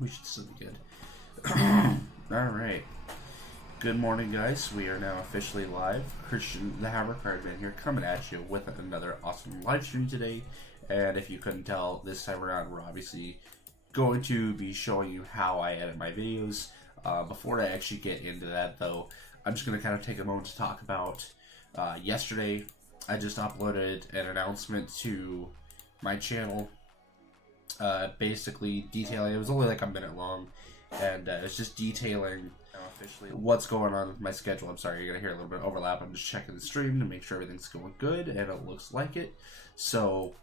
We should still be good. Alright. Good morning, guys. We are now officially live. Christian, the Hammer Cardman here, coming at you with another awesome live stream today. And if you couldn't tell, this time around, we're obviously going to be showing you how I edit my videos. Before I actually get into that, though, I'm just going to kind of take a moment to talk about yesterday. I just uploaded an announcement to my channel, basically detailing. It was only like a minute long, and it's just detailing officially what's going on with my schedule. I'm sorry, you're gonna hear a little bit of overlap. I'm just checking the stream to make sure everything's going good, and it looks like it. So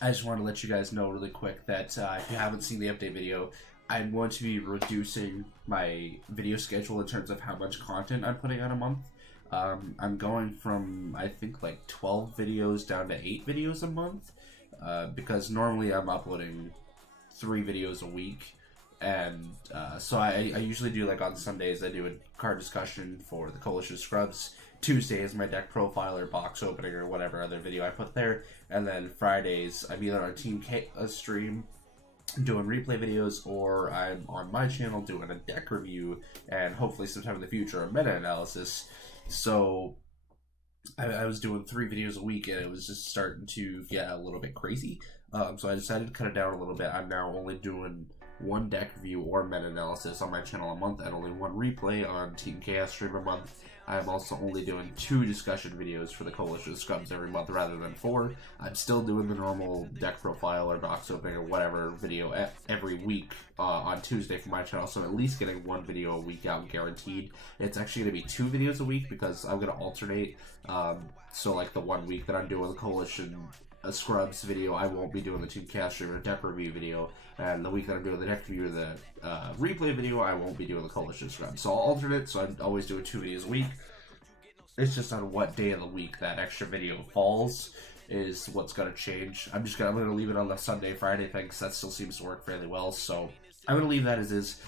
I just want to let you guys know really quick that if you haven't seen the update video, I'm going to be reducing my video schedule in terms of how much content I'm putting out a month. I'm going from, I think, like 12 videos down to 8 videos a month, because normally I'm uploading 3 videos a week. And so I usually do, like, on Sundays I do a card discussion for the Coalition Scrubs. Tuesday is my deck profile or box opening or whatever other video I put there. And then Fridays I'm either on Team K stream doing replay videos, or I'm on my channel doing a deck review, and hopefully sometime in the future a meta-analysis. So I was doing 3 videos a week, and it was just starting to get a little bit crazy. So I decided to cut it down a little bit. I'm now only doing 1 deck review or meta-analysis on my channel a month, and only 1 replay on Team Chaos stream a month. I'm also only doing 2 discussion videos for the Coalition Scrubs every month rather than 4. I'm still doing the normal deck profile or box opening or whatever video every week on Tuesday for my channel, so I'm at least getting 1 video a week out guaranteed. It's actually going to be 2 videos a week because I'm going to alternate. So like the 1 week that I'm doing the Coalition Scrubs video, I won't be doing the Team Chaos stream or deck review video, and the week that I'm doing the deck review or the replay video, I won't be doing the Coalition Scrubs. So I'll alternate, so I'm always doing 2 videos a week. It's just on what day of the week that extra video falls is what's going to change. I'm going to leave it on the Sunday, Friday thing, because that still seems to work fairly well, so I'm going to leave that as is.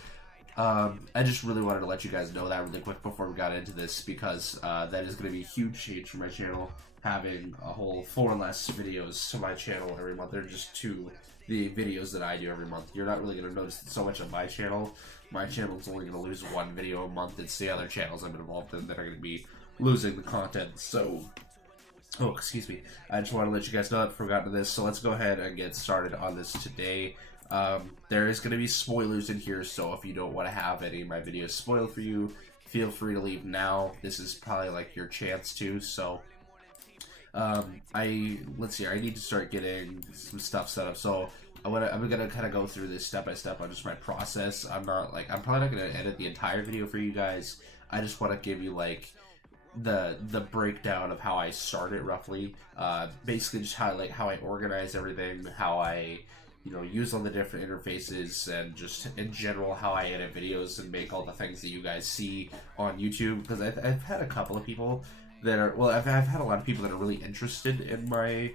I just really wanted to let you guys know that really quick before we got into this, because that is going to be a huge change for my channel, having a whole 4 less videos to my channel every month. They're just 2 the videos that I do every month. You're not really going to notice it so much on my channel. My channel's only going to lose 1 video a month. It's the other channels I've been involved in that are going to be losing the content. So, oh, excuse me. I just want to let you guys know that I forgot this. So let's go ahead and get started on this today. There is going to be spoilers in here, so if you don't want to have any of my videos spoiled for you, feel free to leave now. This is probably like your chance to. So let's see, I need to start getting some stuff set up. So I'm gonna kind of go through this step by step on just my process. I'm probably not gonna edit the entire video for you guys. I just want to give you like the breakdown of how I start it roughly. Basically just how I organize everything, how I use all the different interfaces, and just in general how I edit videos and make all the things that you guys see on YouTube. Because I've had a couple of people that are, well, I've had a lot of people that are really interested in my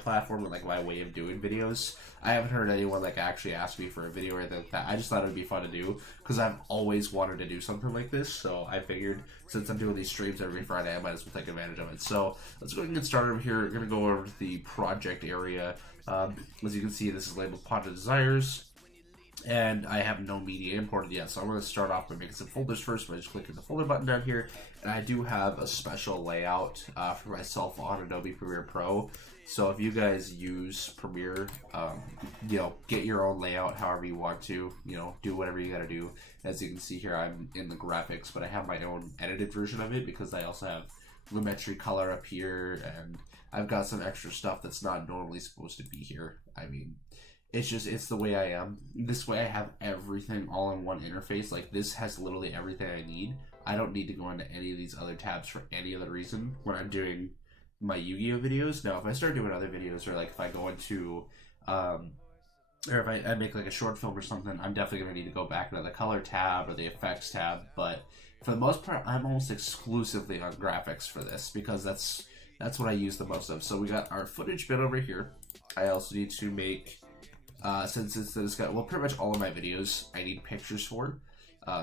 platform and like my way of doing videos. I haven't heard anyone like actually ask me for a video or anything like that. I just thought it would be fun to do because I've always wanted to do something like this. So I figured since I'm doing these streams every Friday, I might as well take advantage of it. So let's go ahead and get started over here. We're going to go over to the project area. As you can see, this is labeled Pod of Desires, and I have no media imported yet, so I'm going to start off by making some folders first by just clicking the folder button down here. And I do have a special layout for myself on Adobe Premiere Pro. So if you guys use Premiere, get your own layout however you want to, do whatever you gotta do. As you can see here, I'm in the graphics, but I have my own edited version of it because I also have Lumetri color up here, and I've got some extra stuff that's not normally supposed to be here. I mean, it's the way I am. This way I have everything all in one interface. Like, this has literally everything I need. I don't need to go into any of these other tabs for any other reason when I'm doing my Yu-Gi-Oh videos. Now, if I start doing other videos, or like if I go into, or if I make like a short film or something, I'm definitely going to need to go back into the color tab or the effects tab. But for the most part, I'm almost exclusively on graphics for this because that's what I use the most of. So we got our footage bit over here. I also need to make, since it's got, well, pretty much all of my videos I need pictures for.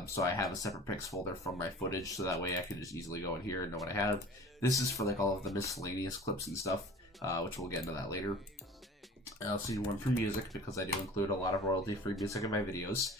So I have a separate pics folder from my footage, so that way I can just easily go in here and know what I have. This is for like all of the miscellaneous clips and stuff, which we'll get into that later. I also need one for music because I do include a lot of royalty-free music in my videos.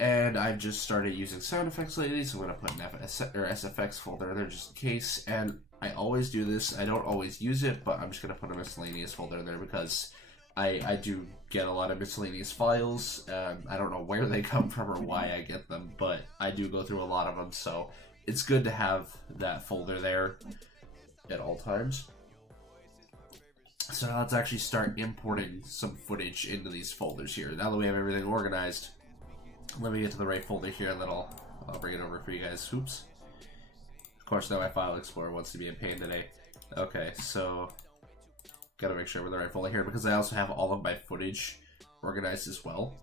And I've just started using sound effects lately, so I'm going to put an SFX folder in there just in case. And I always do this. I don't always use it, but I'm just going to put a miscellaneous folder in there because I do get a lot of miscellaneous files. I don't know where they come from or why I get them, but I do go through a lot of them, so it's good to have that folder there at all times. So now let's actually start importing some footage into these folders here. Now that we have everything organized, let me get to the right folder here, and then I'll bring it over for you guys. Oops. Of course, now my File Explorer wants to be a pain today. Okay, so gotta make sure we're in the right folder here because I also have all of my footage organized as well.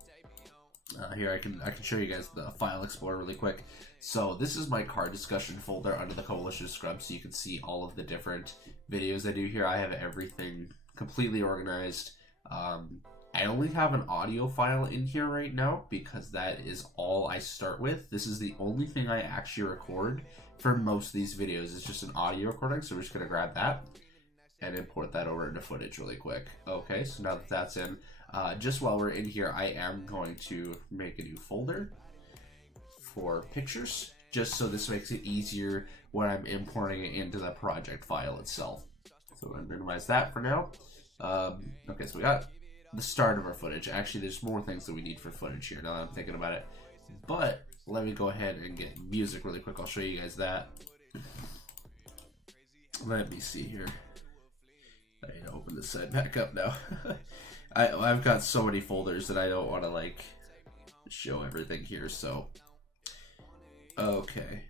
Here I can show you guys the File Explorer really quick. So this is my card discussion folder under the Coalition Scrub, so you can see all of the different videos I do here. I have everything completely organized. I only have an audio file in here right now because that is all I start with. This is the only thing I actually record for most of these videos. It's just an audio recording, so we're just gonna grab that and import that over into footage really quick. Okay, so now that that's in, just while we're in here, I am going to make a new folder for pictures, just so this makes it easier when I'm importing it into the project file itself. So I'm going to minimize that for now. Okay, so we got the start of our footage. Actually, there's more things that we need for footage here now that I'm thinking about it. But let me go ahead and get music really quick. I'll show you guys that. Let me see here. I need to open this side back up now. I've got so many folders that I don't want to like show everything here, so okay.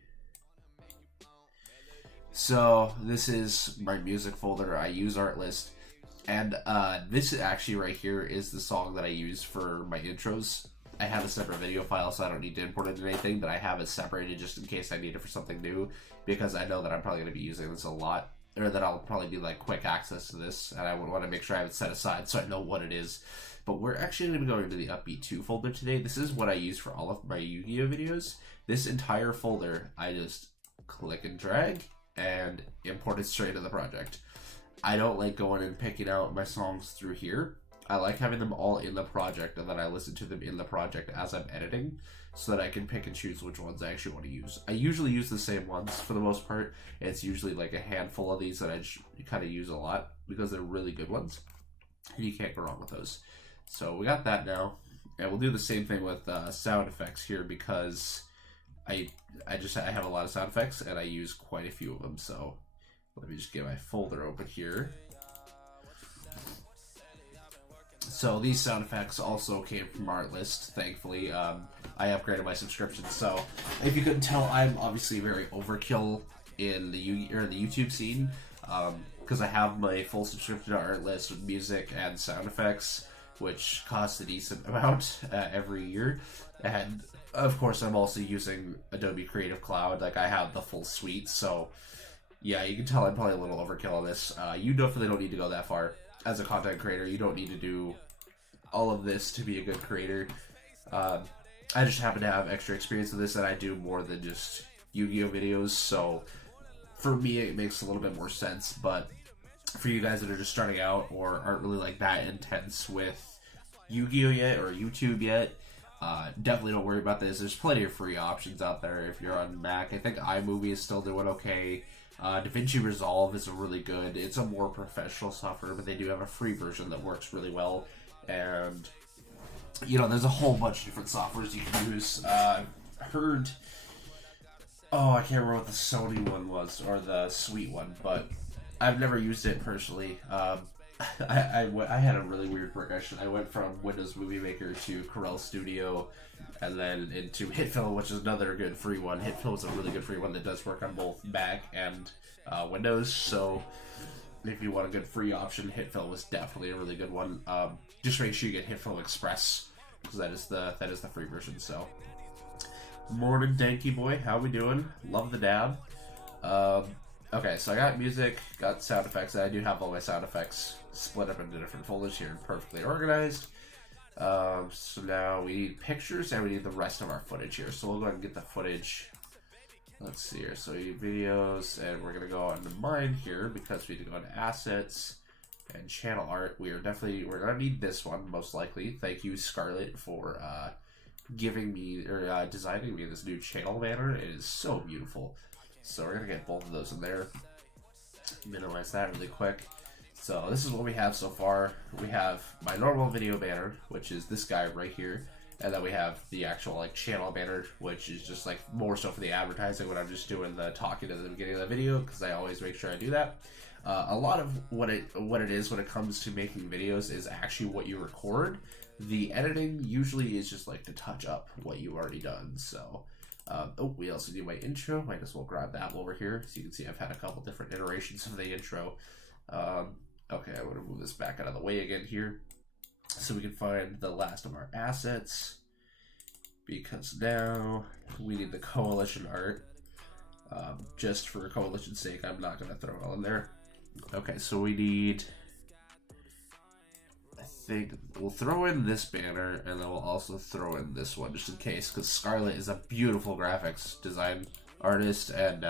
So this is my music folder. I use Artlist, and this actually right here is the song that I use for my intros. I have a separate video file, so I don't need to import it into anything, but I have it separated just in case I need it for something new, because I know that I'm probably going to be using this a lot, or that I'll probably do like quick access to this, and I would want to make sure I have it set aside so I know what it is. But we're actually going to be going to the Upbeat 2 folder today. This is what I use for all of my Yu-Gi-Oh videos. This entire folder, I just click and drag and import it straight to the project. I don't like going and picking out my songs through here. I like having them all in the project, and then I listen to them in the project as I'm editing, so that I can pick and choose which ones I actually want to use. I usually use the same ones for the most part. It's usually like a handful of these that I kind of use a lot because they're really good ones, and you can't go wrong with those. So we got that now, and we'll do the same thing with sound effects here because I have a lot of sound effects and I use quite a few of them. So let me just get my folder open here. So these sound effects also came from Artlist, thankfully. I upgraded my subscription, so if you couldn't tell, I'm obviously very overkill in the YouTube scene, because I have my full subscription to Artlist with music and sound effects, which costs a decent amount every year. And of course, I'm also using Adobe Creative Cloud. Like, I have the full suite, so yeah, you can tell I'm probably a little overkill on this. You definitely don't need to go that far. As a content creator, you don't need to do all of this to be a good creator. I just happen to have extra experience with this, and I do more than just Yu-Gi-Oh videos, so for me it makes a little bit more sense. But for you guys that are just starting out or aren't really like that intense with Yu-Gi-Oh yet or YouTube yet, definitely don't worry about this. There's plenty of free options out there if you're on Mac. I think iMovie is still doing okay. DaVinci Resolve is really good. It's a more professional software, but they do have a free version that works really well. And, you know, there's a whole bunch of different softwares you can use. I've heard... Oh, I can't remember what the Sony one was, or the Sweet one, but I've never used it personally. I had a really weird progression. I went from Windows Movie Maker to Corel Studio, and then into HitFill, which is another good free one. HitFill is a really good free one that does work on both Mac and Windows, so if you want a good free option, HitFill was definitely a really good one. Just make sure you get HitFill Express, because that is the free version. So, morning, Danky boy, how we doing? Love the dab. Okay, so I got music, got sound effects, and I do have all my sound effects split up into different folders here and perfectly organized. So now we need pictures and we need the rest of our footage here. So we'll go ahead and get the footage. Let's see here. So we need videos, and we're going to go into mine here because we need to go into assets, And channel art, we're gonna need this one most likely. Thank you, Scarlett, for giving me or designing me this new channel banner. It is so beautiful. So we're gonna get both of those in there. Minimize that really quick. So this is what we have so far. We have my normal video banner, which is this guy right here, and then we have the actual like channel banner, which is just like more so for the advertising when I'm just doing the talking at the beginning of the video, because I always make sure I do that. A lot of what it is when it comes to making videos is actually what you record. The editing usually is just like to touch up what you've already done. So, oh, we also need my intro. Might as well grab that over here. So you can see I've had a couple different iterations of the intro. Okay, I want to move this back out of the way again here, so we can find the last of our assets, because now we need the coalition art. Just for coalition's sake, I'm not going to throw it all in there. Okay, so we need, I think we'll throw in this banner, and then we'll also throw in this one just in case, because Scarlett is a beautiful graphics design artist, and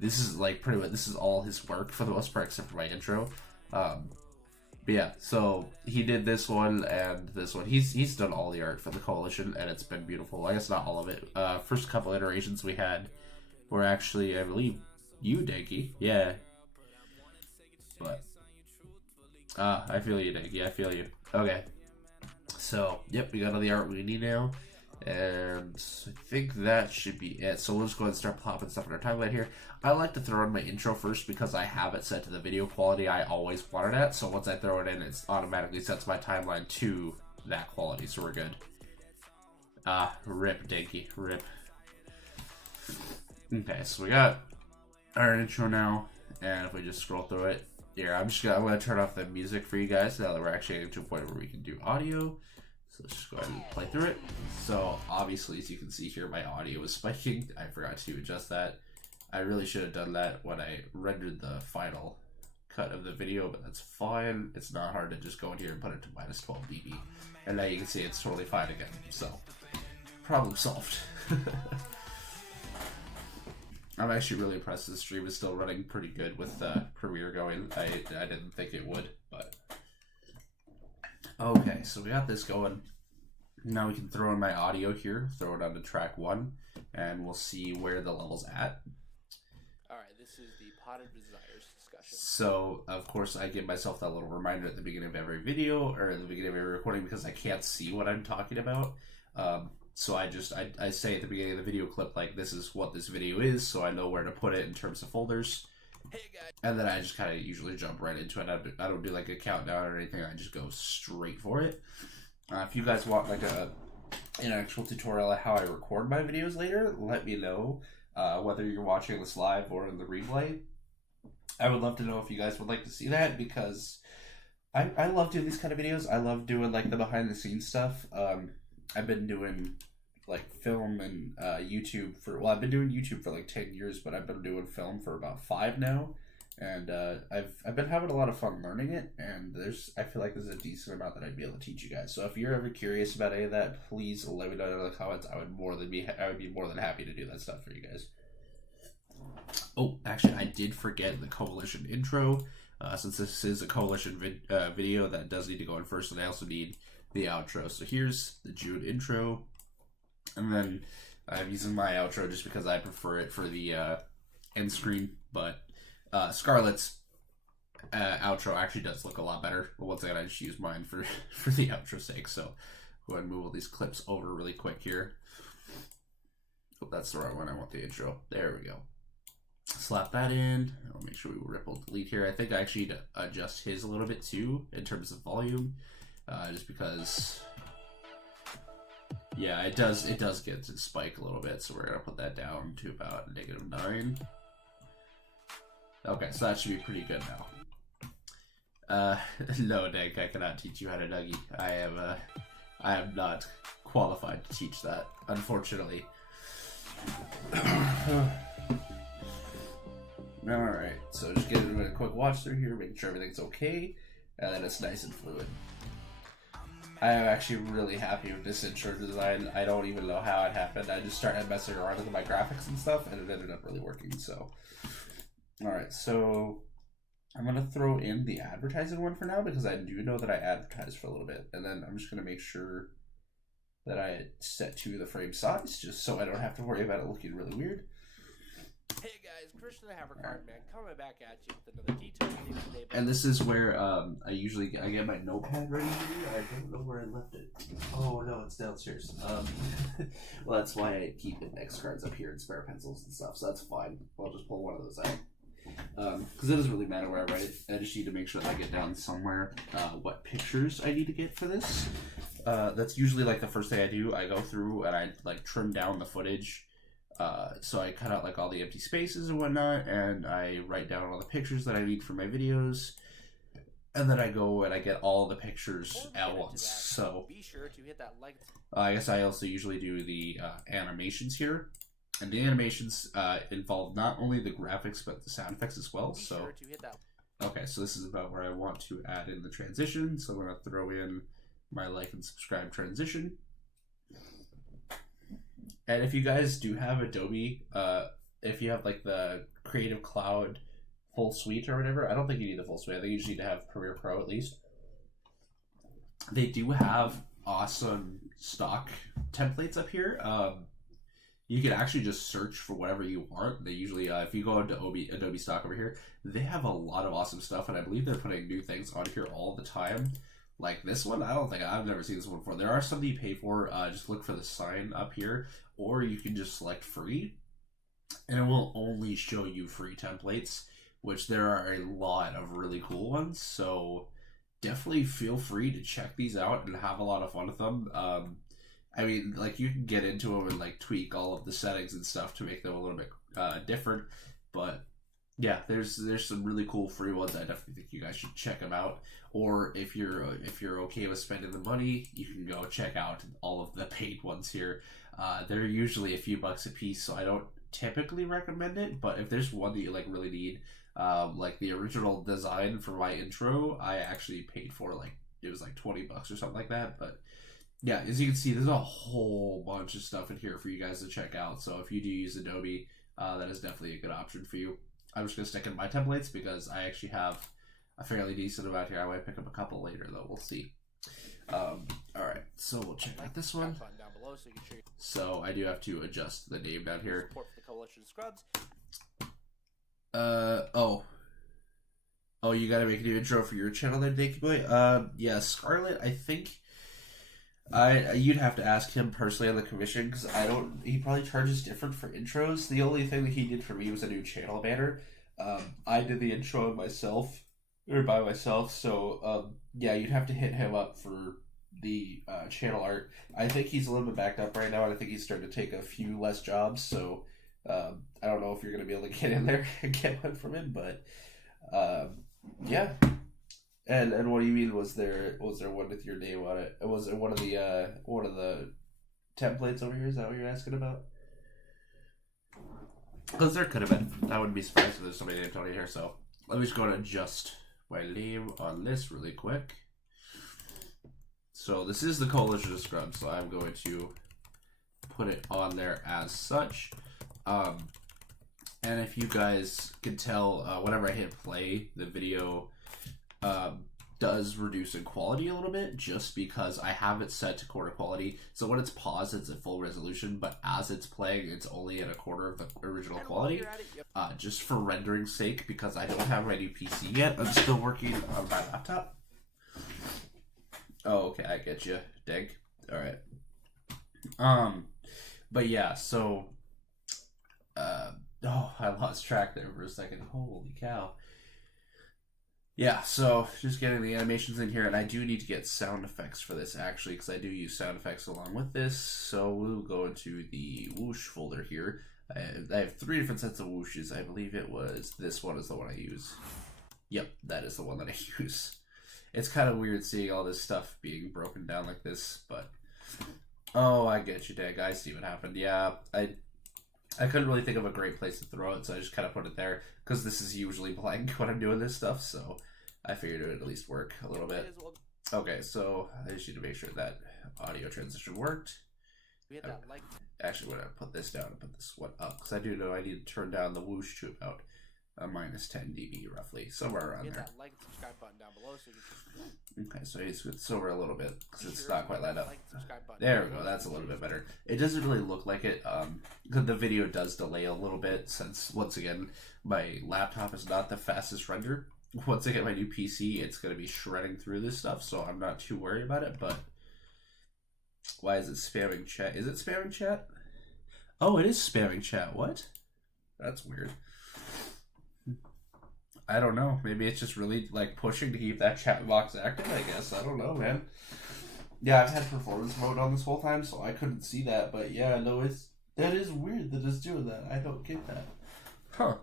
this is like pretty much, this is all his work for the most part except for my intro. But yeah, so he did this one and this one. He's done all the art for the coalition, and it's been beautiful. I guess not all of it. First couple iterations we had were actually, I believe, you, Danky. Yeah. But I feel you, Danky. I feel you. Okay. So, yep, we got all the art we need now. And I think that should be it. So we'll just go ahead and start plopping stuff in our timeline here. I like to throw in my intro first because I have it set to the video quality I always want it at. So once I throw it in, it automatically sets my timeline to that quality. So we're good. Rip, Dinky. Rip. Okay, so we got our intro now. And if we just scroll through it, here, I'm going to turn off the music for you guys now that we're actually getting to a point where we can do audio. So let's just go ahead and play through it. So obviously, as you can see here, my audio is spiking. I forgot to adjust that. I really should have done that when I rendered the final cut of the video, but that's fine. It's not hard to just go in here and put it to minus 12 dB. And now you can see it's totally fine again. So, problem solved. I'm actually really impressed this stream is still running pretty good with Premiere going. I didn't think it would, but... Okay, so we got this going. Now we can throw in my audio here, throw it onto track 1, and we'll see where the level's at. Alright, this is the Pot of Desires discussion. So, of course, I give myself that little reminder at the beginning of every video, or at the beginning of every recording, because I can't see what I'm talking about. So I say at the beginning of the video clip, like, this is what this video is, so I know where to put it in terms of folders. Hey guys. And then I just kind of usually jump right into it. I don't do like a countdown or anything. I just go straight for it. If you guys want like an actual tutorial of how I record my videos later, let me know. Whether you're watching this live or in the replay, I would love to know if you guys would like to see that, because I love doing these kind of videos. I love doing like the behind the scenes stuff. I've been doing like film and YouTube I've been doing YouTube for like 10 years, but I've been doing film for about 5 now, and I've been having a lot of fun learning it, and I feel like there's a decent amount that I'd be able to teach you guys. So if you're ever curious about any of that, please let me know in the comments. I would be more than happy to do that stuff for you guys. Oh, actually, I did forget the coalition intro. Since this is a coalition video, that does need to go in first, and I also need the outro. So here's the June intro. And then I'm using my outro just because I prefer it for the end screen. But Scarlett's outro actually does look a lot better. But once again, I just use mine for the outro sake. So go ahead and move all these clips over really quick here. Oh, that's the wrong one. I want the intro. There we go. Slap that in. I'll make sure we ripple delete here. I think I actually need to adjust his a little bit too in terms of volume. Just because... Yeah, it does get to spike a little bit, so we're gonna put that down to about -9. Okay, so that should be pretty good now. No, Dank, I cannot teach you how to Dougie. I am not qualified to teach that, unfortunately. Alright, so just getting a quick watch through here, making sure everything's okay, and then it's nice and fluid. I am actually really happy with this intro design. I don't even know how it happened. I just started messing around with my graphics and stuff, and it ended up really working, so. Alright, so I'm going to throw in the advertising one for now because I do know that I advertised for a little bit. And then I'm just going to make sure that I set to the frame size just so I don't have to worry about it looking really weird. Hey guys, Christian the Havercard Man coming back at you with another detailed video today. And this is where I get my notepad ready here. I don't know where I left it. Oh no, it's downstairs. Well, that's why I keep index cards up here and spare pencils and stuff. So that's fine. I'll just pull one of those out. Because it doesn't really matter where I write it. I just need to make sure that I get down somewhere what pictures I need to get for this. That's usually like the first thing I do. I go through and I like trim down the footage. So I cut out like all the empty spaces and whatnot, and I write down all the pictures that I need for my videos, and then I go and I get all the pictures at once. So be sure to hit that like. I guess I also usually do the animations here, and the animations involve not only the graphics but the sound effects as well. So Be sure to hit that. okay, so this is about where I want to add in the transition. So I'm going to throw in my like and subscribe transition. And if you guys do have Adobe, if you have like the Creative Cloud full suite or whatever, I don't think you need the full suite. I think you just need to have Premiere Pro at least. They do have awesome stock templates up here. You can actually just search for whatever you want. They usually, if you go into Adobe Stock over here, they have a lot of awesome stuff, and I believe they're putting new things on here all the time. Like this one, I've never seen this one before. There are some that you pay for. Just look for the sign up here, or you can just select free, and it will only show you free templates, which there are a lot of really cool ones. So definitely feel free to check these out and have a lot of fun with them. I mean, like you can get into them and like tweak all of the settings and stuff to make them a little bit different, but yeah, there's some really cool free ones. I definitely think you guys should check them out. Or if you're okay with spending the money, you can go check out all of the paid ones here. They're usually a few bucks a piece, so I don't typically recommend it. But if there's one that you like really need, like the original design for my intro, I actually paid for like it was like $20 or something like that. But yeah, as you can see, there's a whole bunch of stuff in here for you guys to check out. So if you do use Adobe, that is definitely a good option for you. I'm just going to stick in my templates because I actually have a fairly decent amount here. I might pick up a couple later, though. We'll see. Alright, so we'll check out this one. Down below so you can share So I do have to adjust the name down here. support for the Coalition Scrubs. Oh, you gotta make a new intro for your channel there, Dakey Boy? Yeah, Scarlett, I think you'd have to ask him personally on the commission because he probably charges different for intros. The only thing that he did for me was a new channel banner. I did the intro by myself, so yeah, you'd have to hit him up for the channel art. I think he's a little bit backed up right now, and I think he's starting to take a few less jobs, so I don't know if you're going to be able to get in there and get one from him, but yeah. And what do you mean? Was there one with your name on it? Was it one of the templates over here? Is that what you're asking about? Because there could have been. I wouldn't be surprised if there's somebody named Tony here. So let me just go and adjust my name on this really quick. So this is the Coalition of Scrubs, so I'm going to put it on there as such. And if you guys can tell, whenever I hit play, the video does reduce in quality a little bit just because I have it set to quarter quality. So when it's paused, it's at full resolution, but as it's playing, it's only at a quarter of the original quality. Just for rendering sake, because I don't have my new PC yet. I'm still working on my laptop. Oh, okay, I get you. Dang. Alright. But yeah, so I lost track there for a second. Holy cow. Yeah, so just getting the animations in here, and I do need to get sound effects for this, actually, because I do use sound effects along with this. So we'll go into the whoosh folder here. I have 3 different sets of whooshes. I believe it was this one is the one I use. Yep, that is the one that I use. It's kind of weird seeing all this stuff being broken down like this, but oh, I get you, Dag. I see what happened. Yeah, I couldn't really think of a great place to throw it, so I just kind of put it there because this is usually blank when I'm doing this stuff, so I figured it would at least work a little bit. Okay, so I just need to make sure that audio transition worked. Actually, when I put this down and put this one up, because I do know I need to turn down the whoosh to about a minus 10 dB roughly, somewhere around Hit there. that like and subscribe button down below so you can Okay, so he's silver a little bit because it's sure not quite lined up. like and subscribe button There down we go. below. That's a little bit better. It doesn't really look like it. The video does delay a little bit since, once again, my laptop is not the fastest renderer. Once I get my new PC, it's going to be shredding through this stuff, so I'm not too worried about it. But why is it spamming chat? Is it spamming chat? Oh, it is spamming chat. What? That's weird. I don't know. Maybe it's just really like pushing to keep that chat box active, I guess. I don't know, man. Yeah, I've had performance mode on this whole time, so I couldn't see that. But yeah, no, that is weird that it's doing that. I don't get that. Huh.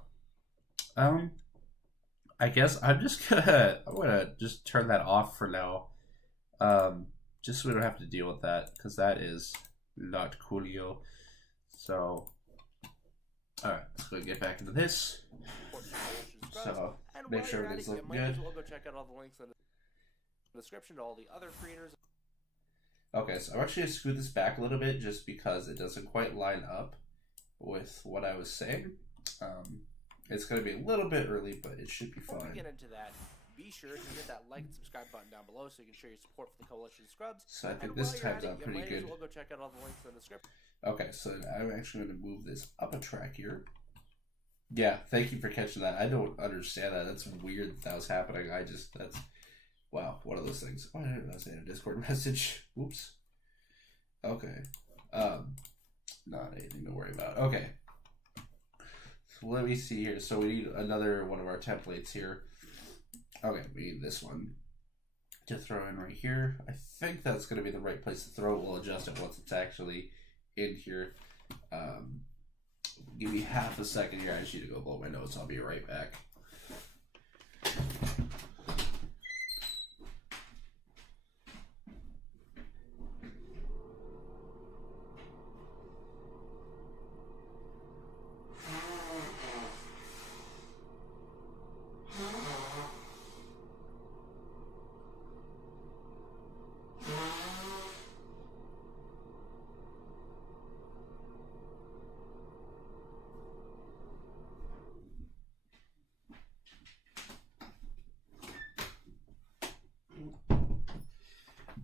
I guess I'm gonna just turn that off for now. Just so we don't have to deal with that, because that is not coolio. So, alright, let's go get back into this. So, And make while sure you're at everything's it, you looking might good. as well go check out all the links in the description to all the other creators. Okay, so I'm actually going to scoot this back a little bit just because it doesn't quite line up with what I was saying. It's going to be a little bit early, but it should be Before we fine. get into that, be sure to hit that like and subscribe button down below so you can show your support for the Coalition Scrubs. So I think And this while you're time's at it, out pretty you might good. as well go check out all the links in the description. Okay, so I'm actually going to move this up a track here. Yeah, thank you for catching that. I don't understand that. That's weird that was happening. That's, wow, one of those things. Oh, I didn't realize I had a Discord message. Oops. Okay. Not anything to worry about. Okay. So let me see here. So we need another one of our templates here. Okay, we need this one to throw in right here. I think that's going to be the right place to throw it. We'll adjust it once it's actually in here. Give me half a second here. I just need to go blow my nose. I'll be right back.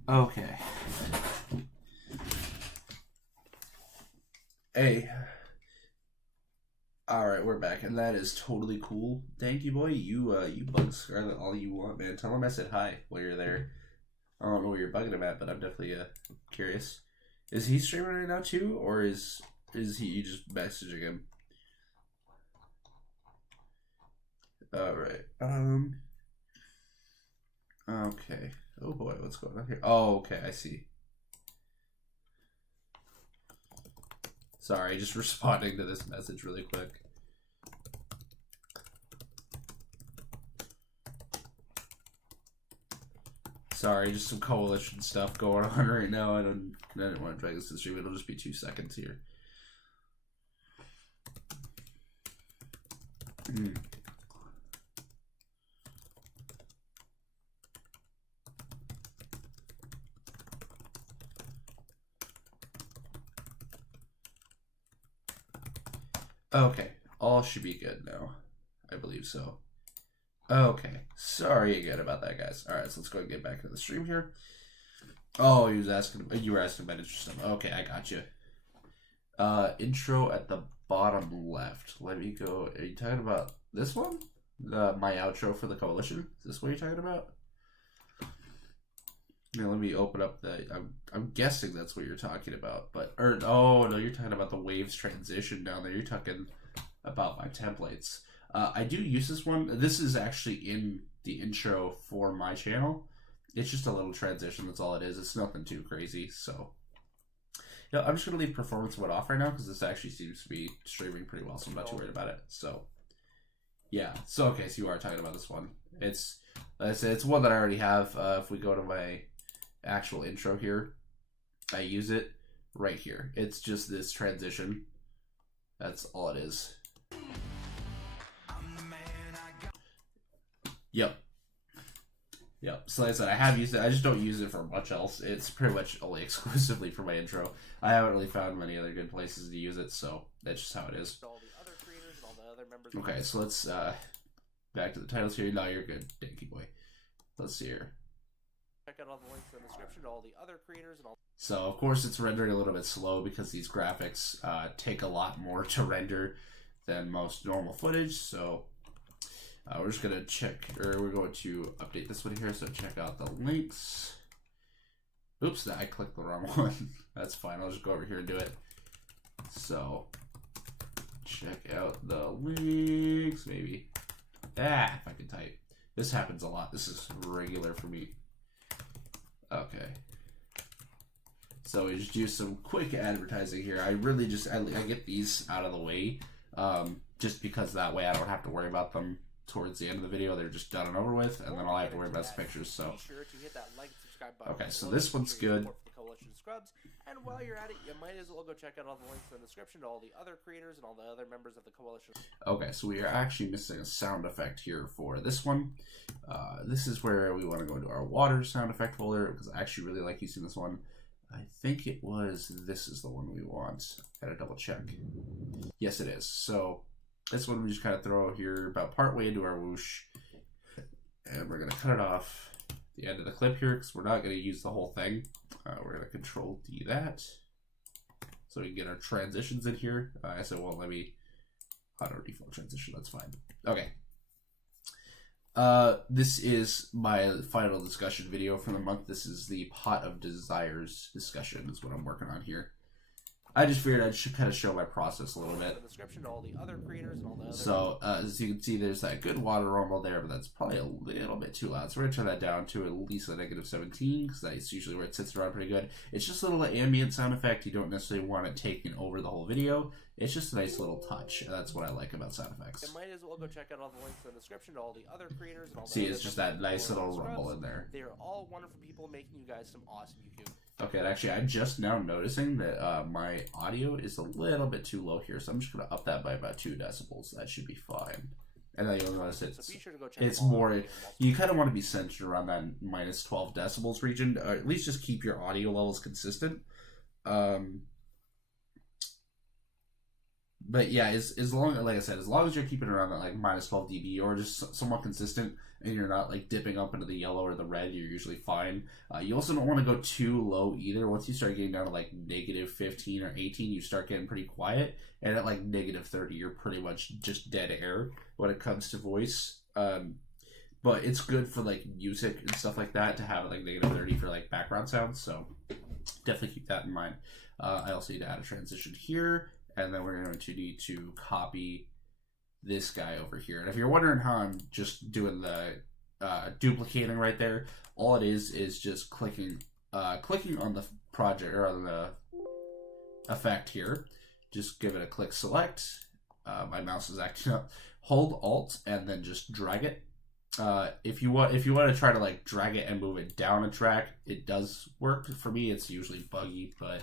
Okay. Hey. Alright, we're back, and that is totally cool. Thank you, boy. You bug Scarlet all you want, man. Tell him I said hi while you're there. I don't know where you're bugging him at, but I'm definitely curious. Is he streaming right now too, or is he you just messaging him? Alright. Okay. Oh boy, what's going on here? Oh, okay, I see. Sorry, just responding to this message really quick. Sorry, just some Coalition stuff going on right now. I didn't want to drag this to the stream. It'll just be 2 seconds here. Okay, all should be good now. I believe so. Okay, sorry again about that, guys. All right, so let's go and get back into the stream here. Oh, you were asking about intro stuff. Okay, I got you. Intro at the bottom left. Let me go. Are you talking about this one? My outro for the Coalition. Is this what you're talking about? Now let me open up the. I'm guessing that's what you're talking about, but oh no, you're talking about the waves transition down there. You're talking about my templates. I do use this one. This is actually in the intro for my channel. It's just a little transition. That's all it is. It's nothing too crazy. So, yeah, I'm just gonna leave performance mode off right now because this actually seems to be streaming pretty well, so I'm not too worried about it. So, yeah. So okay, so you are talking about this one. It's one that I already have. If we go to my actual intro here, I use it right here. It's just this transition. That's all it is. Yep. So like I said, I have used it. I just don't use it for much else. It's pretty much only exclusively for my intro. I haven't really found many other good places to use it, so that's just how it is. All the other creators and all the other members. Okay, so let's back to the titles here. No, you're good, Danky boy. Let's see here. Check out all the links in the description to all the other creators and all. So of course it's rendering a little bit slow because these graphics take a lot more to render than most normal footage. So we're just gonna check, or we're going to update this one here. So check out the links. Oops, I clicked the wrong one. That's fine. I'll just go over here and do it. So check out the links, maybe. If I can type. This happens a lot. This is regular for me. Okay. So we just do some quick advertising here. I really just, I get these out of the way, just because that way I don't have to worry about them towards the end of the video. They're just done and over with, and then all I have to worry about is pictures. So. Be sure to hit that like and subscribe button. Okay, so this one's good. Coalition Scrubs, and while you're at it, you might as well go check out all the links in the description to all the other creators and all the other members of the Coalition. Okay, so we are actually missing a sound effect here for this one. This is where we want to go into our water sound effect folder, because I actually really like using this one. I think it was, this is the one we want. Gotta double check. Yes, it is. So this one we just kind of throw here about partway into our whoosh, and we're gonna cut it off at the end of the clip here, because we're not gonna use the whole thing. We're gonna Control D that, so we can get our transitions in here. So it won't let me auto default transition. That's fine. Okay. This is my final discussion video for the month. This is the Pot of Desires discussion is what I'm working on here. I just figured I should kind of show my process a little bit. So, as you can see, there's that good water rumble there, but that's probably a little bit too loud. So we're going to turn that down to at least a -17, because that's usually where it sits around pretty good. It's just a little ambient sound effect. You don't necessarily want it taking over the whole video. It's just a nice little touch. That's what I like about sound effects. You might as well go check out all the links in the description to all the other creators and all the See, it's just that nice little rumble in there. They are all wonderful people making you guys some awesome YouTube. Okay, and actually, I'm just now noticing that my audio is a little bit too low here, so I'm just going to up that by about 2 decibels. That should be fine. And then you'll notice it's more, you kind of want to be centered around that -12 decibels region, or at least just keep your audio levels consistent. But yeah, as long, like I said, as long as you're keeping around that like -12 dB or just somewhat consistent, and you're not like dipping up into the yellow or the red, you're usually fine. You also don't want to go too low either. Once you start getting down to like -15 or 18, you start getting pretty quiet, and at like -30, you're pretty much just dead air when it comes to voice. But it's good for like music and stuff like that to have like -30 for like background sounds. So definitely keep that in mind. I also need to add a transition here. And then we're going to need to copy this guy over here. And if you're wondering how I'm just doing the duplicating right there, all it is just clicking on the project or on the effect here. Just give it a click select. My mouse is acting up. Hold Alt and then just drag it. If you want to try to like drag it and move it down a track, it does work. For me, it's usually buggy, but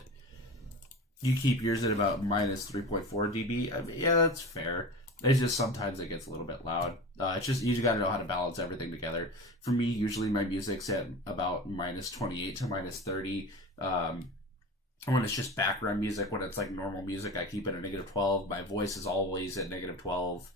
you keep yours at about -3.4 dB. I mean, yeah, that's fair. It's just sometimes it gets a little bit loud. It's just you got to know how to balance everything together. For me, usually my music's at about -28 to -30. When it's just background music, when it's like normal music, I keep it at -12. My voice is always at -12.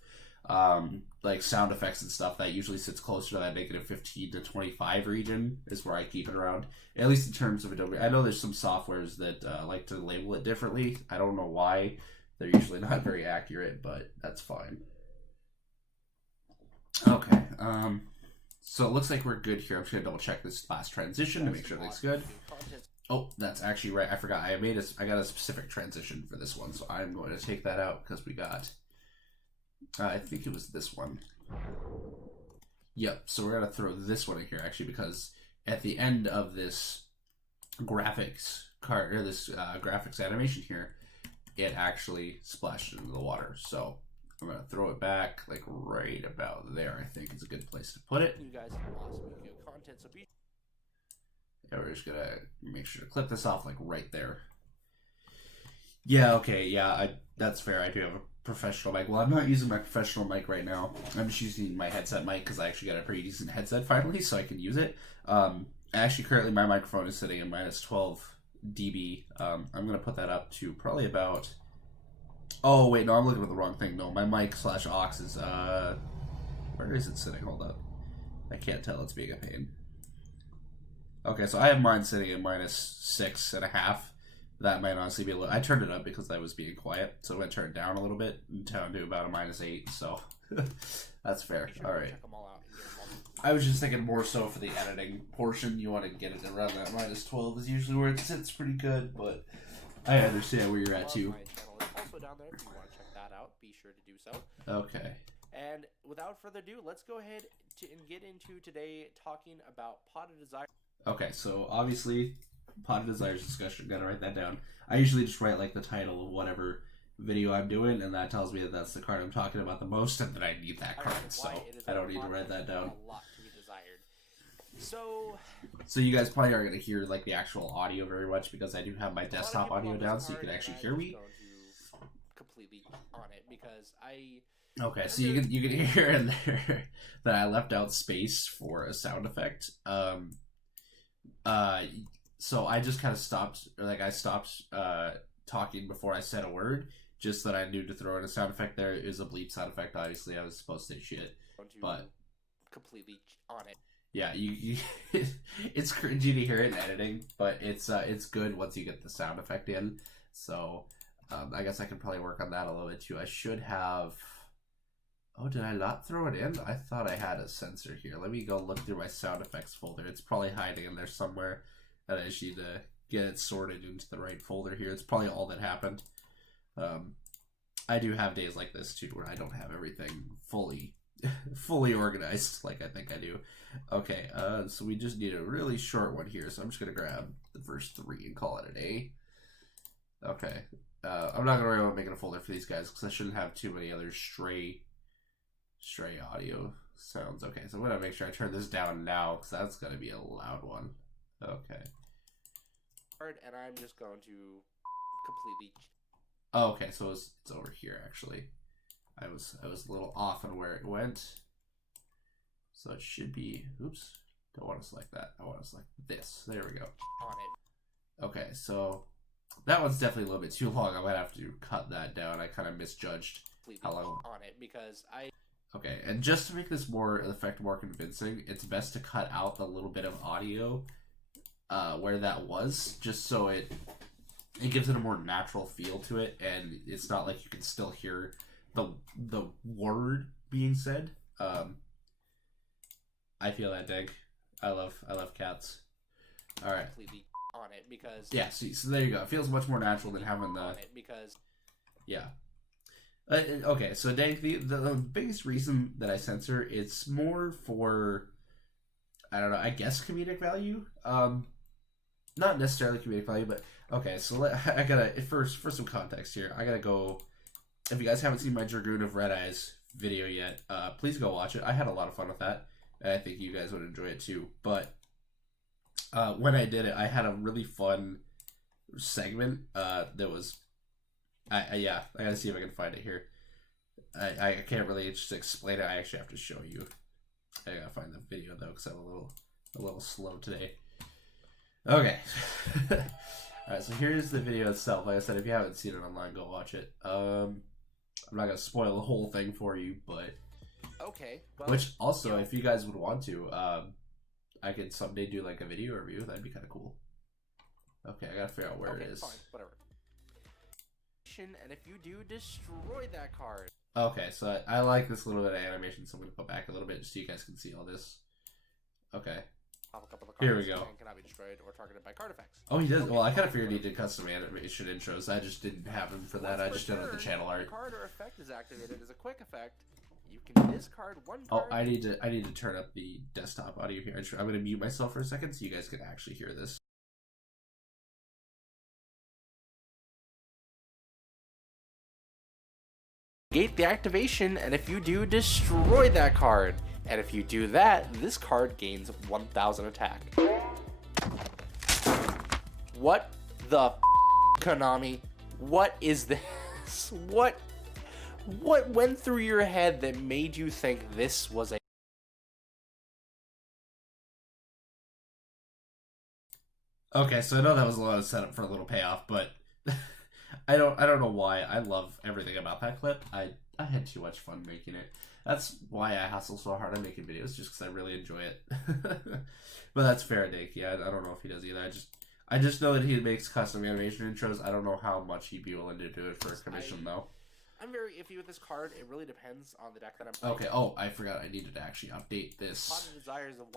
Like sound effects and stuff, that usually sits closer to that -15 to 25 region is where I keep it around, at least in terms of Adobe. I know there's some softwares that like to label it differently. I don't know why. They're usually not very accurate, but that's fine. Okay, so it looks like we're good here. I'm just gonna double check this last transition to make sure everything's good. Oh, that's actually right. I forgot. I got a specific transition for this one, so I'm going to take that out because we got. I think it was this one. Yep, so we're going to throw this one in here, actually, because at the end of this graphics card, or this graphics animation here, it actually splashed into the water. So I'm going to throw it back, like right about there, I think is a good place to put it. You guys have awesome video content, so be... Yeah, we're just going to make sure to clip this off, like right there. Yeah, okay, yeah, that's fair. I do have a professional mic. Well, I'm not using my professional mic right now. I'm just using my headset mic because I actually got a pretty decent headset finally, so I can use it. Actually, currently my microphone is sitting at -12 dB. I'm going to put that up to probably about Oh wait, no, I'm looking at the wrong thing. No, my mic slash aux is where is it sitting? Hold up, I can't tell. It's being a pain. Okay, so I have mine sitting at -6.5. That might honestly be a little. I turned it up because I was being quiet, so I'm gonna turn it down a little bit down to about a -8. So that's fair. All right. Check them all out and get them all. I was just thinking more so for the editing portion. You want to get it around that -12 is usually where it sits pretty good, but I understand where you're at too. My channel is also down there if you want to check that out. Be sure to do so. Okay. And without further ado, let's go ahead and get into today talking about Pot of Desire. Okay, so obviously, Pot of Desires discussion. Gotta write that down. I usually just write like the title of whatever video I'm doing, and that tells me that that's the card I'm talking about the most, and that I need that card. So I don't need to write that down. A lot to be desired. So you guys probably aren't gonna hear like the actual audio very much because I do have my desktop audio down, so you can actually hear me. Completely on it because I. Okay, so you can hear in there that I left out space for a sound effect. So I just kind of stopped, I stopped talking before I said a word, just that I knew to throw in a sound effect. There is a bleep sound effect. Obviously, I was supposed to say shit, but completely on it. Yeah, you it's cringy to hear it in editing, but it's good once you get the sound effect in. So I guess I can probably work on that a little bit too. I should have. Oh, did I not throw it in? I thought I had a sensor here. Let me go look through my sound effects folder. It's probably hiding in there somewhere, and I just need to get it sorted into the right folder here. It's probably all that happened. I do have days like this too, where I don't have everything fully organized like I think I do. Okay, so we just need a really short one here, so I'm just gonna grab the first 3 and call it a day. Okay, I'm not gonna worry about making a folder for these guys because I shouldn't have too many other stray audio sounds. Okay, so I'm gonna make sure I turn this down now because that's gonna be a loud one. Okay. And I'm just going to completely. Oh, okay, so it's over here actually. I was a little off on where it went. So it should be. Oops. Don't want to select that. I want to select this. There we go. On it. Okay, so that one's definitely a little bit too long. I might have to cut that down. I kind of misjudged how long. On it because I. Okay, and just to make this more convincing, it's best to cut out the little bit of audio where that was, just so it gives it a more natural feel to it, and it's not like you can still hear the word being said. I feel that, Dig. I love cats. All right. Completely on it because. Yeah. See, so there you go. It feels much more natural than having the. On it because. Yeah. Okay, so Dank, the biggest reason that I censor, it's more for, I don't know, I guess comedic value. Not necessarily comedic value, but okay. So I gotta for some context here. I gotta go. If you guys haven't seen my Dragoon of Red Eyes video yet, please go watch it. I had a lot of fun with that, and I think you guys would enjoy it too. But when I did it, I had a really fun segment that was. I gotta see if I can find it here. I can't really just explain it. I actually have to show you. I gotta find the video though, because I'm a little slow today. Okay. Alright, so here's the video itself. Like I said, if you haven't seen it online, go watch it. I'm not gonna spoil the whole thing for you, but okay. Well, which also, if you guys would want to, I could someday do like a video review. That'd be kind of cool. Okay, I gotta figure out where it is. Fine, whatever. And if you do, destroy that card. Okay, so I like this little bit of animation, so I'm going to go back a little bit just so you guys can see all this. Okay. Here we go. And cannot be destroyed or targeted by card effects. Oh, he does? Well, I kind of figured he did custom animation intros. I just didn't have him for that. I just did it with the channel art. Card or effect is activated as a quick effect. You can discard one card. Oh, I need to turn up the desktop audio here. I'm going to mute myself for a second so you guys can actually hear this. Gate the activation, and if you do, destroy that card. And if you do that, this card gains 1000 attack. What the Konami? What is this? What went through your head that made you think this was a... Okay, so I know that was a lot of setup for a little payoff, but I don't know why. I love everything about that clip. I had too much fun making it. That's why I hustle so hard on making videos, just because I really enjoy it. But that's fair, Nick. Yeah, I don't know if he does either. I just know that he makes custom animation intros. I don't know how much he'd be willing to do it for a commission, though. I'm very iffy with this card. It really depends on the deck that I'm playing. Okay. Oh, I forgot. I needed to actually update this. Pot of Desires of...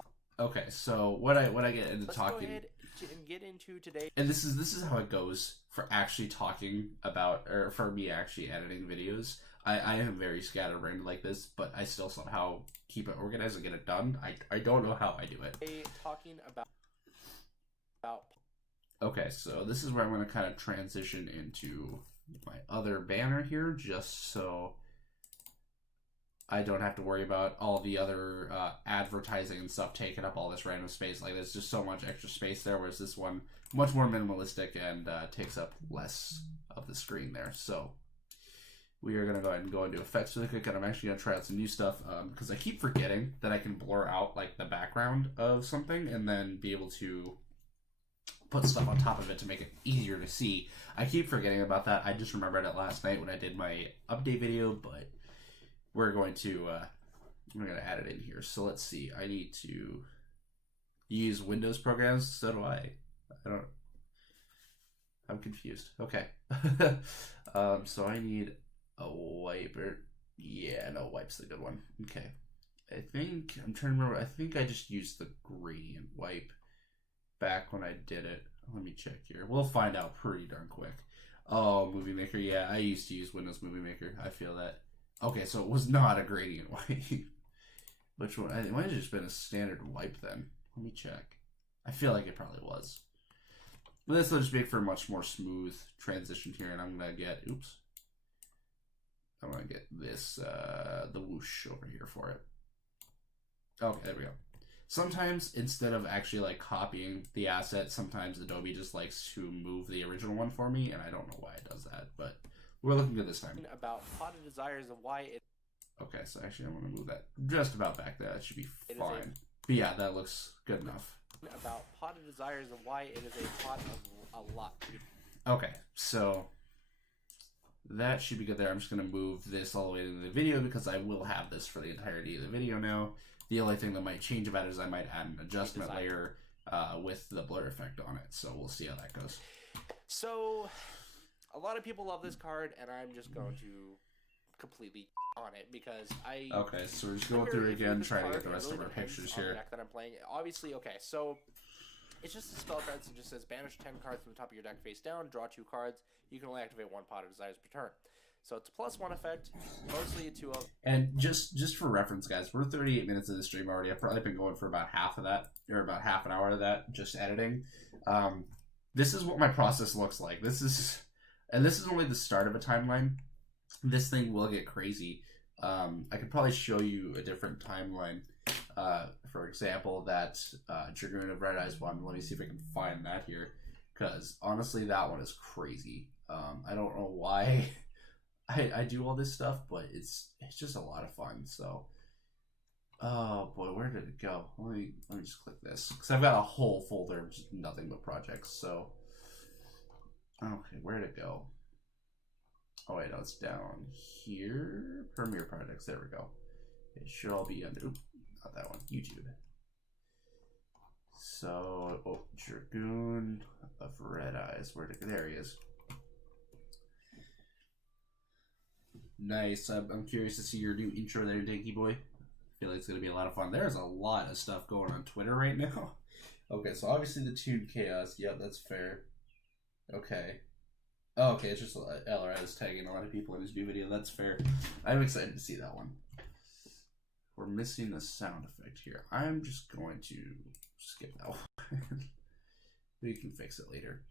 Okay, so when I get into talking, go ahead and get into today. And this is how it goes for actually talking about, or for me actually editing videos. I am very scatterbrained like this, but I still somehow keep it organized and get it done. I don't know how I do it. Talking about. Okay, so this is where I'm going to kind of transition into my other banner here, just so I don't have to worry about all the other advertising and stuff taking up all this random space. Like, there's just so much extra space there, whereas this one, much more minimalistic and takes up less of the screen there. So we are going to go ahead and go into effects really quick, and I'm actually going to try out some new stuff, because I keep forgetting that I can blur out, like, the background of something and then be able to put stuff on top of it to make it easier to see. I keep forgetting about that. I just remembered it last night when I did my update video, but we're going to add it in here. So let's see. I need to use Windows programs. So do I. I'm confused. Okay. So I need a wiper. Yeah, no, wipe's the good one. Okay. I'm trying to remember. I think I just used the gradient wipe back when I did it. Let me check here. We'll find out pretty darn quick. Oh, Movie Maker. Yeah, I used to use Windows Movie Maker. I feel that. Okay, so it was not a gradient wipe. Which one? It might have just been a standard wipe then. Let me check. I feel like it probably was. But this will just make for a much more smooth transition here, and I'm going to get, I'm going to get this, the whoosh over here for it. Okay, there we go. Sometimes, instead of actually, like, copying the asset, sometimes Adobe just likes to move the original one for me, and I don't know why it does that, but we're looking good this time. About Pot of Desires and why it... Okay, so actually I'm going to move that just about back there. That should be fine. But yeah, that looks good enough. About Pot of Desires and why it is a pot of a lot. Okay, so that should be good there. I'm just going to move this all the way into the video because I will have this for the entirety of the video now. The only thing that might change about it is I might add an adjustment layer with the blur effect on it. So we'll see how that goes. So a lot of people love this card, and I'm just going to completely on it because I... Okay, so we're just going through again, trying to get the rest of our pictures here. The deck that I'm playing. Obviously, okay, so it's just a spell card. So it just says banish 10 cards from the top of your deck face down, draw 2 cards. You can only activate 1 Pot of Desires per turn. So it's a +1 effect, mostly a 2-0. And just for reference, guys, we're 38 minutes of the stream already. I've probably been going for about half of that, or about half an hour of that, just editing. This is what my process looks like. This is only the start of a timeline. This thing will get crazy. I could probably show you a different timeline. For example, that Dragoon of Red Eyes one. Let me see if I can find that here. Because honestly, that one is crazy. I don't know why I do all this stuff, but it's just a lot of fun. So, oh boy, where did it go? Let me just click this because I've got a whole folder of just nothing but projects. So, okay, where did it go? Oh wait, no, it's down here. Premiere projects. There we go. It should all be under. Oops, not that one. YouTube. So, Dragoon of Red Eyes. There he is. Nice. I'm curious to see your new intro there, Dinky Boy. I feel like it's going to be a lot of fun. There's a lot of stuff going on Twitter right now. Okay, so obviously the Toon Chaos. Yep, that's fair. Okay. Oh, okay, it's just LRI is tagging a lot of people in his new video. That's fair. I'm excited to see that one. We're missing the sound effect here. I'm just going to skip that one. We can fix it later.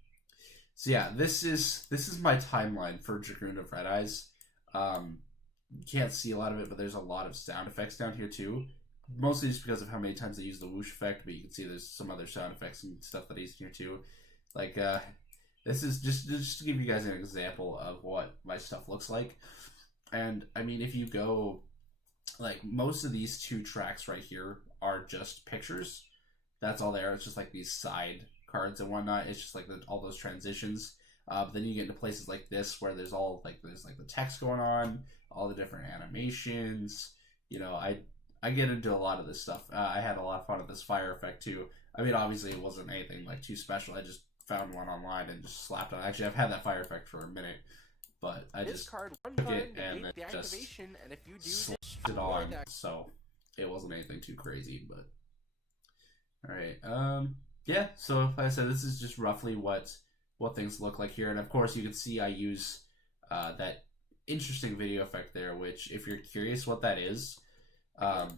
So yeah, this is my timeline for Dragoon of Red Eyes. You can't see a lot of it, but there's a lot of sound effects down here too. Mostly just because of how many times I use the whoosh effect, but you can see there's some other sound effects and stuff that I use here too. Like, this is just to give you guys an example of what my stuff looks like. And, I mean, if you go, like, most of these 2 tracks right here are just pictures. That's all there. It's just, like, these side cards and whatnot. It's just, like, all those transitions. But then you get into places like this where there's the text going on, all the different animations. You know, I get into a lot of this stuff. I had a lot of fun with this fire effect too. I mean, obviously it wasn't anything like too special. I just found one online and just slapped on. Actually, I've had that fire effect for a minute, but I just card one took time it to and gate then the just activation, and if you do slapped it on. So it wasn't anything too crazy, but all right. Yeah. So like I said, this is just roughly what things look like here, and of course you can see I use that interesting video effect there. Which, if you're curious what that is,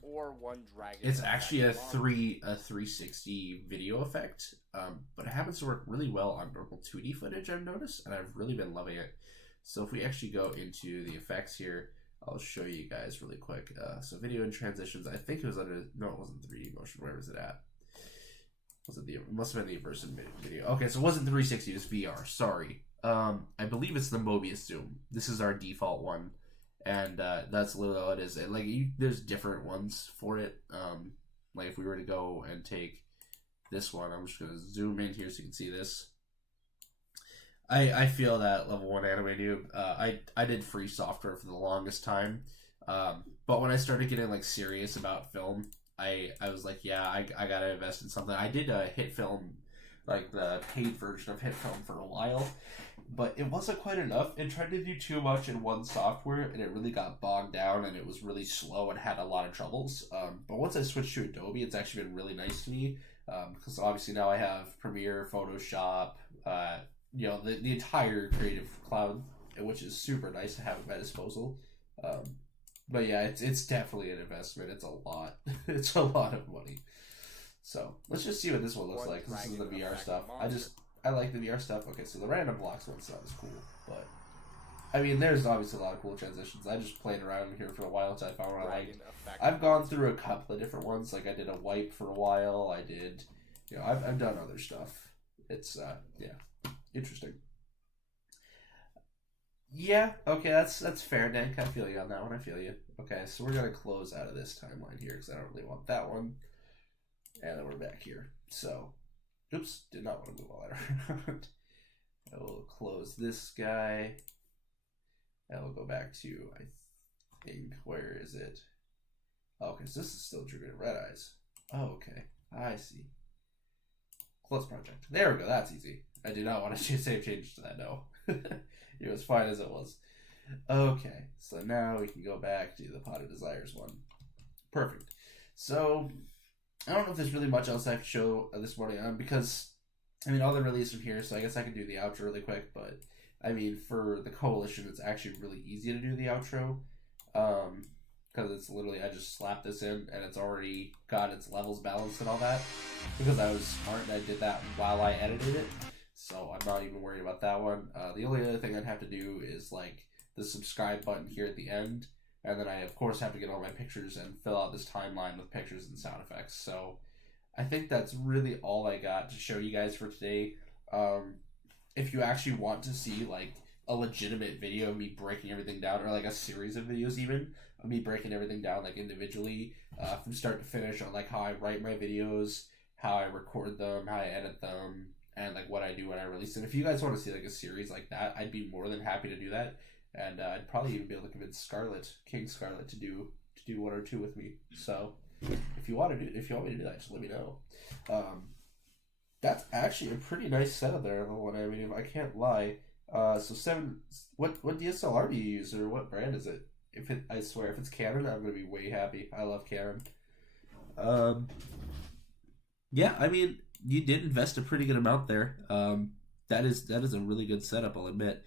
or one dragon. it's actually a 360 video effect, but it happens to work really well on normal 2D footage. I've noticed, and I've really been loving it. So if we actually go into the effects here, I'll show you guys really quick. So video and transitions. I think it was under. No, it wasn't 3D motion. Where was it at? It must have been the immersive video. Okay, so it wasn't 360. It was VR. Sorry. I believe it's the Mobius zoom. This is our default one. And that's literally all it is. There's different ones for it. Like if we were to go and take this one, I'm just gonna zoom in here so you can see this. I feel that level 1 anime noob. I did free software for the longest time, but when I started getting like serious about film, I was like, yeah, I gotta invest in something. I did Hit Film, like the paid version of Hit Film for a while. But it wasn't quite enough. It tried to do too much in one software, and it really got bogged down, and it was really slow and had a lot of troubles. But once I switched to Adobe, it's actually been really nice to me, because obviously now I have Premiere, Photoshop, the entire Creative Cloud, which is super nice to have at my disposal. But yeah, it's definitely an investment. It's a lot. It's a lot of money. So let's just see what this one looks like. This is the VR stuff. I like the VR stuff. Okay, so the random blocks one's not as cool, but I mean, there's obviously a lot of cool transitions. I just played around here for a while until I found what I liked. I've gone through a couple of different ones. Like I did a wipe for a while. I did, I've done other stuff. It's interesting. Yeah, okay, that's fair, Nick. I feel you on that one. I feel you. Okay, so we're gonna close out of this timeline here because I don't really want that one. And then we're back here. So. Oops, did not want to move all that around. I will close this guy. I will go back to, I think, where is it? Oh, okay, so this is still Druid Red Eyes. Oh, okay, I see. Close project. There we go, that's easy. I do not want to save changes to that, no. It was fine as it was. Okay, so now we can go back to the Pot of Desires one. Perfect. So, I don't know if there's really much else I have to show this morning because, I mean, all the release from here, so I guess I can do the outro really quick, but, I mean, for the Coalition, it's actually really easy to do the outro, because it's literally, I just slap this in, and it's already got its levels balanced and all that, because I was smart and I did that while I edited it, so I'm not even worried about that one. The only other thing I'd have to do is, like, the subscribe button here at the end, and then I, of course, have to get all my pictures and fill out this timeline with pictures and sound effects. So I think that's really all I got to show you guys for today. If you actually want to see, like, a legitimate video of me breaking everything down, or, like, a series of videos even, of me breaking everything down, like, individually, from start to finish on, like, how I write my videos, how I record them, how I edit them, and, like, what I do when I release them. If you guys want to see, like, a series like that, I'd be more than happy to do that. And I'd probably even be able to convince King Scarlet, to do one or two with me. So, if you want me to do that, just let me know. That's actually a pretty nice setup there. The one, I mean, I can't lie. So 7. What DSLR do you use, or what brand is it? I swear, if it's Canon, I'm gonna be way happy. I love Canon. Yeah, I mean, you did invest a pretty good amount there. That is a really good setup, I'll admit.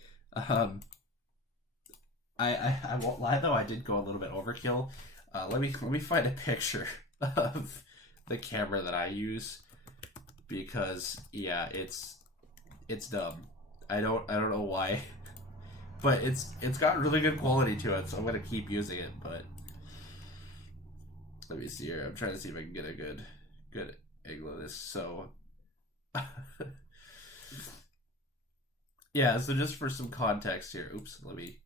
I won't lie though, I did go a little bit overkill. Let me find a picture of the camera that I use, because yeah, it's dumb. I don't know why, but it's got really good quality to it, so I'm gonna keep using it. But let me see here. I'm trying to see if I can get a good angle of this. So yeah, so just for some context here. Oops, let me.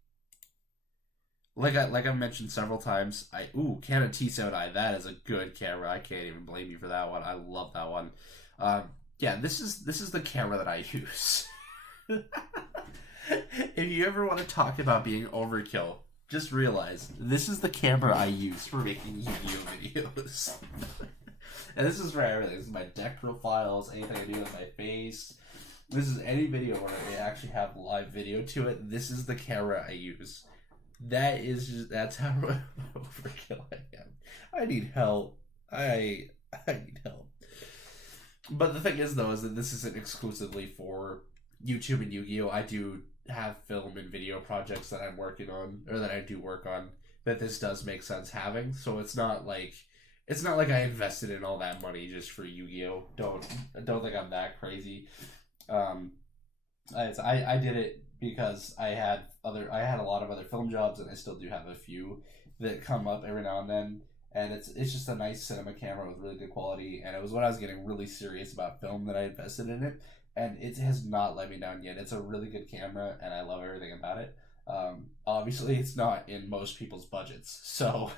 Like I've mentioned several times, Canon T7i, that is a good camera. I can't even blame you for that one. I love that one. Yeah, this is the camera that I use. If you ever want to talk about being overkill, just realize this is the camera I use for making Yu-Gi-Oh videos. And this is for everything. This is my deck profiles, anything I do with my face. This is any video where I actually have live video to it. This is the camera I use. That's how overkill I am. I need help. I need help. But the thing is, though, is that this isn't exclusively for YouTube and Yu-Gi-Oh! I do have film and video projects that I'm working on, or that I do work on, that this does make sense having. So it's not like I invested in all that money just for Yu-Gi-Oh! Don't think I'm that crazy. I did it because I had a lot of other film jobs, and I still do have a few that come up every now and then. And it's just a nice cinema camera with really good quality. And it was when I was getting really serious about film that I invested in it. And it has not let me down yet. It's a really good camera, and I love everything about it. Obviously, it's not in most people's budgets. So,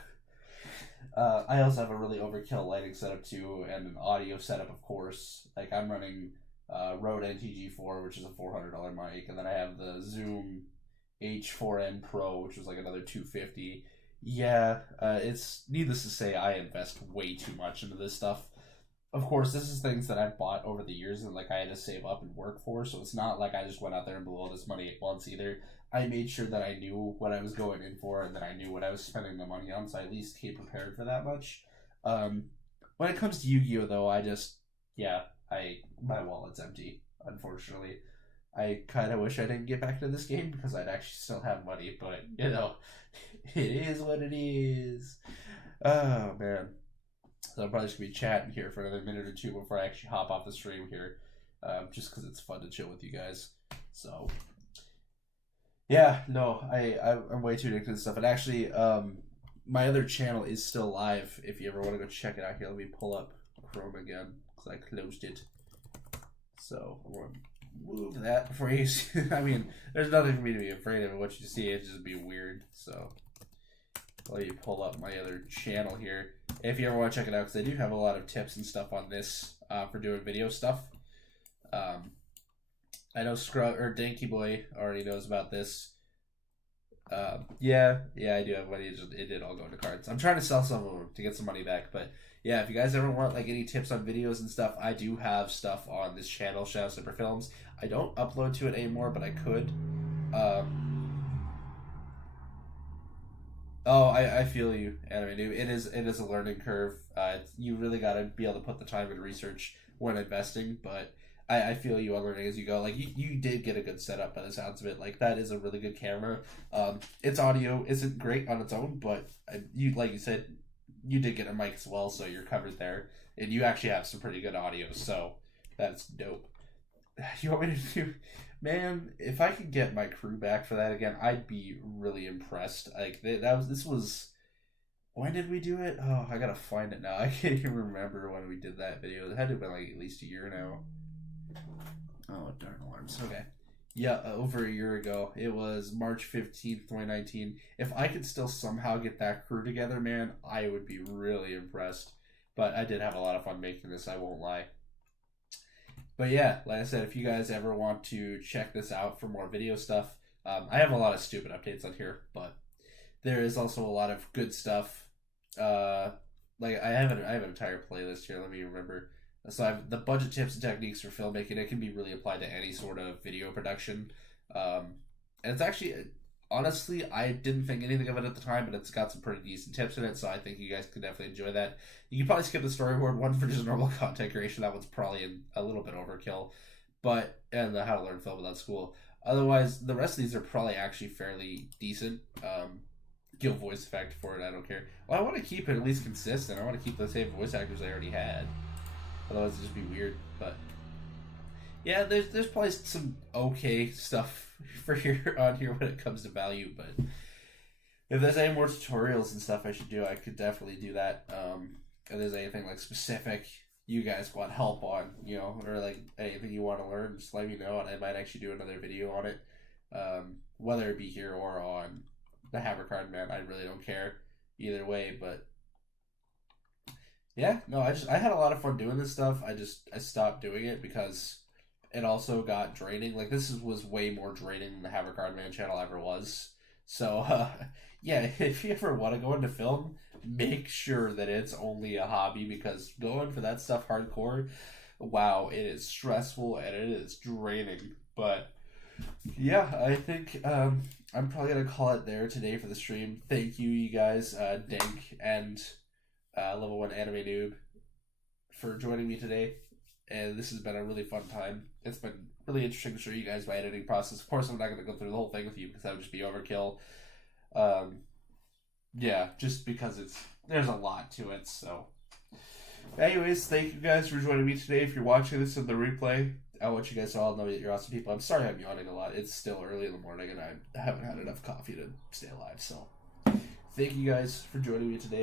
I also have a really overkill lighting setup too, and an audio setup, of course. Like, I'm running Rode NTG4, which is a $400 mic. And then I have the Zoom H4n Pro, which was like another $250. Yeah, it's needless to say, I invest way too much into this stuff. Of course, this is things that I've bought over the years and like I had to save up and work for, so it's not like I just went out there and blew all this money at once either. I made sure that I knew what I was going in for and that I knew what I was spending the money on, so I at least came prepared for that much. When it comes to Yu-Gi-Oh! Though, my wallet's empty, unfortunately. I kind of wish I didn't get back to this game because I'd actually still have money, but, you know, it is what it is. Oh, man. So I'm probably just going to be chatting here for another minute or two before I actually hop off the stream here, just because it's fun to chill with you guys. So, yeah, no, I'm way too addicted to stuff. And actually, my other channel is still live if you ever want to go check it out here. Let me pull up Chrome again because I closed it. So, I'm going to move that before you see. I mean, there's nothing for me to be afraid of. What you see, it'd just be weird. So, let me pull up my other channel here. If you ever want to check it out, because I do have a lot of tips and stuff on this for doing video stuff. I know Danky Boy already knows about this. Yeah, I do have money. It did all go into cards. I'm trying to sell some of them to get some money back, but yeah, if you guys ever want like any tips on videos and stuff, I do have stuff on this channel, Shadow Super Films. I don't upload to it anymore, but I could. I feel you, Anime Noob. It is a learning curve. You really got to be able to put the time and research when investing, but I feel you on learning as you go. Like, you did get a good setup by the sounds of it. Like, that is a really good camera. Its audio isn't great on its own, but like you said, you did get a mic as well, so you're covered there. And you actually have some pretty good audio, so that's dope. You want me to do... Man, if I could get my crew back for that again, I'd be really impressed. Like, this was... When did we do it? Oh, I gotta find it now. I can't even remember when we did that video. It had to have been like at least a year now. Oh, darn alarms. Okay. Yeah, over a year ago. It was March 15th, 2019. If I could still somehow get that crew together, man, I would be really impressed. But I did have a lot of fun making this, I won't lie. But yeah, like I said, if you guys ever want to check this out for more video stuff, I have a lot of stupid updates on here, but there is also a lot of good stuff. Like I have an entire playlist here. Let me remember. So I have the budget tips and techniques for filmmaking. It can be really applied to any sort of video production. And it's actually, honestly, I didn't think anything of it at the time, but it's got some pretty decent tips in it, so I think you guys could definitely enjoy that. You can probably skip the storyboard one for just normal content creation. That one's probably a little bit overkill. And the how to learn film without school. Otherwise, the rest of these are probably actually fairly decent. Give voice effect for it, I don't care. Well, I want to keep it at least consistent. I want to keep the same voice actors I already had. Otherwise, it'd just be weird. But yeah, there's probably some okay stuff for on here when it comes to value. But if there's any more tutorials and stuff I should do, I could definitely do that. If there's anything like specific you guys want help on, or like anything you want to learn, just let me know, and I might actually do another video on it. Whether it be here or on the Hammer Card Man, I really don't care either way. But yeah, no, I had a lot of fun doing this stuff. I stopped doing it because it also got draining. Like, was way more draining than the Have a Card Man channel ever was. So, yeah, if you ever want to go into film, make sure that it's only a hobby, because going for that stuff hardcore, wow, it is stressful and it is draining. But yeah, I think I'm probably gonna call it there today for the stream. Thank you guys, Dank and Level 1 Anime Noob, for joining me today. And this has been a really fun time. It's been really interesting to show you guys my editing process. Of course, I'm not going to go through the whole thing with you because that would just be overkill. Yeah, just because there's a lot to it. So, anyways, thank you guys for joining me today. If you're watching this in the replay, I want you guys to all know that you're awesome people. I'm sorry I'm yawning a lot. It's still early in the morning and I haven't had enough coffee to stay alive. So, thank you guys for joining me today.